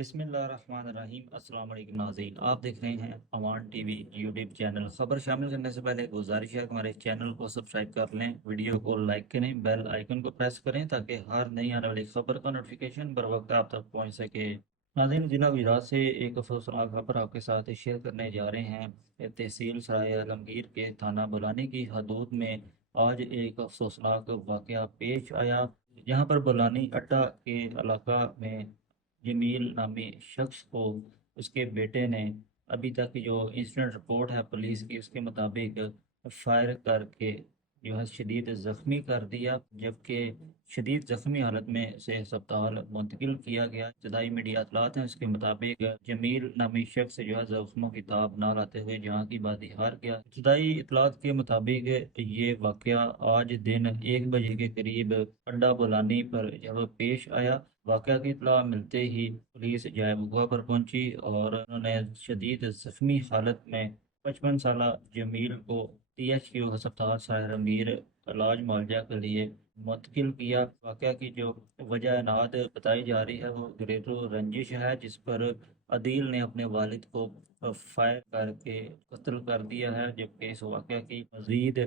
بسم اللہ الرحمن الرحیم۔ السلام علیکم ناظرین، آپ دیکھ رہے ہیں امان ٹی وی یوٹیوب چینل۔ خبر شامل کرنے سے پہلے گزارش ہے کہ ہمارے چینل کو سبسکرائب کر لیں، ویڈیو کو لائک کریں، بیل آئیکن کو پریس کریں تاکہ ہر نئی آنے والی خبر کا نوٹیفیکیشن بر وقت آپ تک پہنچ سکے۔ ناظرین، ضلع گجرات سے ایک افسوسناک خبر آپ کے ساتھ شیئر کرنے جا رہے ہیں۔ تحصیل سرائے عالمگیر کے تھانہ بولانی کی حدود میں آج ایک افسوسناک واقعہ پیش آیا، جہاں پر بولانی اٹا کے علاقہ میں جمیل نامی شخص کو اس کے بیٹے نے ابھی تک جو انسیڈنٹ رپورٹ ہے پولیس کی، اس کے مطابق فائر کر کے جو ہے شدید زخمی کر دیا، جبکہ شدید زخمی حالت میں اسے ہسپتال منتقل کیا گیا۔ ابتدائی میڈیا اطلاعات ہیں، اس کے مطابق جمیل نامی شخص جو ہے زخموں کی تاب نہ لاتے ہوئے جہاں کی بازی ہار گیا۔ ابتدائی اطلاعات کے مطابق یہ واقعہ آج دن 1 بجے کے قریب اڈا بولانی پر جب پیش آیا۔ واقعہ کی اطلاع ملتے ہی پولیس جائے موقع پر پہنچی اور انہوں نے شدید زخمی حالت میں 55 سالہ جمیل کو THQ ہسپتال ساحر امیر علاج معالجہ کے لیے منتقل کیا۔ واقعہ کی جو وجہ نات بتائی جا رہی ہے وہ گھریلو رنجش ہے، جس پر عدیل نے اپنے والد کو فائر کر کے قتل کر دیا ہے، جبکہ اس واقعہ کی مزید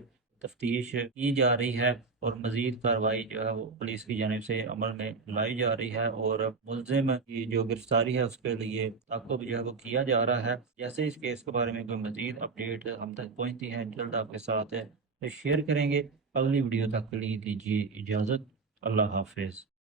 تفتیش کی جا رہی ہے اور مزید کارروائی جو ہے وہ پولیس کی جانب سے عمل میں لائی جا رہی ہے، اور ملزم کی جو گرفتاری ہے اس کے لیے تعاقب جو ہے وہ کیا جا رہا ہے۔ جیسے اس کیس کے بارے میں کوئی مزید اپڈیٹ ہم تک پہنچتی ہے، جلد آپ کے ساتھ شیئر کریں گے۔ اگلی ویڈیو تک کے لیے دیجیے اجازت۔ اللہ حافظ۔